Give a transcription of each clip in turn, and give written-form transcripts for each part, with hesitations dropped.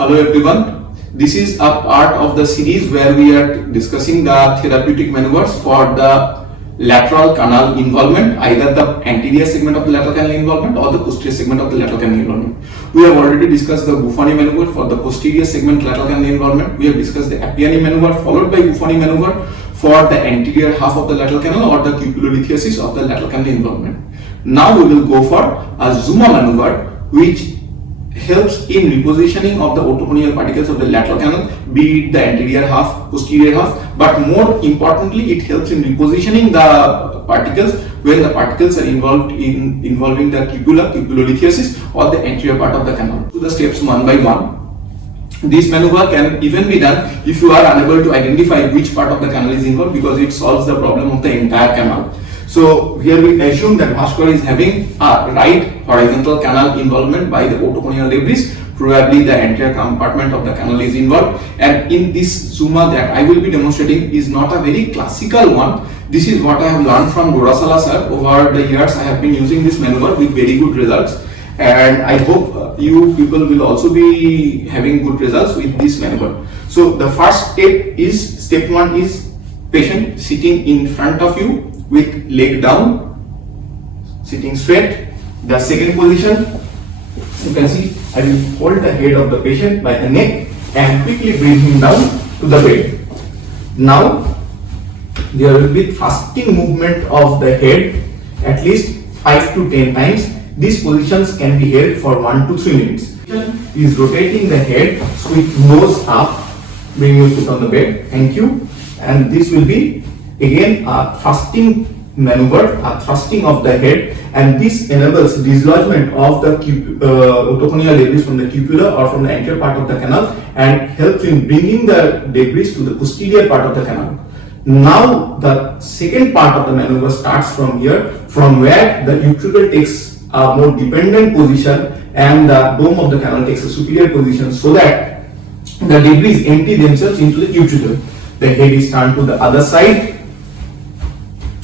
Hello everyone, this is a part of the series where we are discussing the therapeutic maneuvers for the lateral canal involvement, either the anterior segment of the lateral canal involvement or the posterior segment of the lateral canal involvement. We have already discussed the Buffoni maneuver for the posterior segment lateral canal involvement. We have discussed the Appiani maneuver followed by Buffoni maneuver for the anterior half of the lateral canal or the cupulolisthesis of the lateral canal involvement. Now we will go for a Zuma maneuver, which helps in repositioning of the otoconial particles of the lateral canal, be it the anterior half, posterior half, but more importantly, it helps in repositioning the particles when the particles are involving the cupula, cupulolisthesis, or the anterior part of the canal. To the steps one by one. This maneuver can even be done if you are unable to identify which part of the canal is involved, because it solves the problem of the entire canal. So here we assume that Bhaskar is having a right horizontal canal involvement by the otoconial debris. Probably the anterior compartment of the canal is involved, and in this Zuma that I will be demonstrating is not a very classical one. This is what I have learned from Dorasala sir. Over the years I have been using this maneuver with very good results, and I hope you people will also be having good results with this maneuver. So the first step one is patient sitting in front of you with leg down, sitting straight. The second position, you can see I will hold the head of the patient by the neck and quickly bring him down to the bed. Now there will be thrusting movement of the head at least 5 to 10 times. These positions can be held for 1 to 3 minutes. Is rotating the head with nose up, bring your foot on the bed. Thank you. And this will be again a thrusting maneuver, a thrusting of the head, and this enables dislodgement of the otoconial debris from the cupula or from the anterior part of the canal and helps in bringing the debris to the posterior part of the canal. Now the second part of the maneuver starts from here, from where the utricle takes a more dependent position and the dome of the canal takes a superior position, so that the debris empty themselves into the utricle. The head is turned to the other side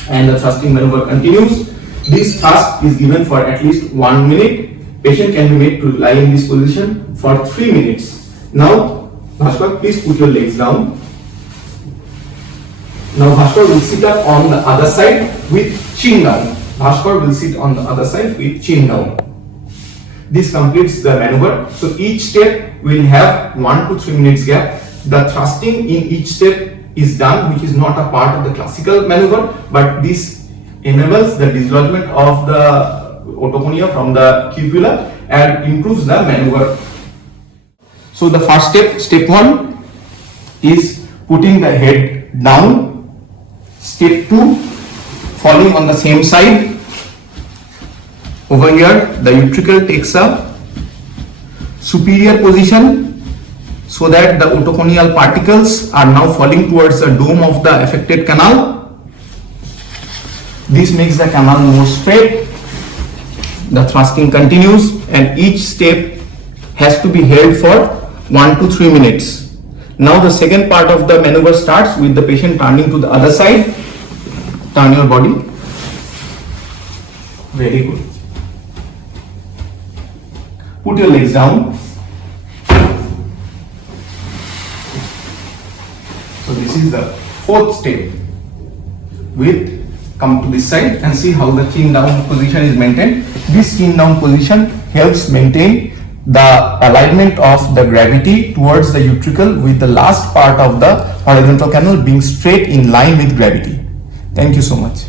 and the thrusting maneuver continues. This thrust is given for at least 1 minute. Patient can be made to lie in this position for 3 minutes. Now, Bhaskar, please put your legs down. Now, Bhaskar will sit up on the other side with chin down. Bhaskar will sit on the other side with chin down. This completes the maneuver. So, each step will have 1 to 3 minutes gap. The thrusting in each step is done, which is not a part of the classical maneuver, but this enables the dislodgement of the otoconia from the cupula and improves the maneuver. So the first step 1 is putting the head down. Step 2, falling on the same side. Over here the utricle takes a superior position, so that the otoconial particles are now falling towards the dome of the affected canal. This makes the canal more straight. The thrusting continues, and each step has to be held for 1 to 3 minutes. Now the second part of the maneuver starts with the patient turning to the other side. Turn your body. Very good. Put your legs down. So this is the fourth step. Come to this side and see how the chin down position is maintained. This chin down position helps maintain the alignment of the gravity towards the utricle, with the last part of the horizontal canal being straight in line with gravity. Thank you so much.